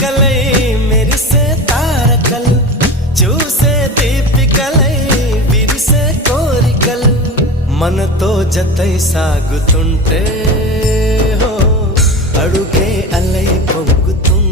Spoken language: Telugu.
చిలుకలై మెరిసే తారకలు చూసే దీపికలై విరిసే కోరికలు మనతో జతై సాగుతుంటే హో అడుగే అలై పొంగుతుంటే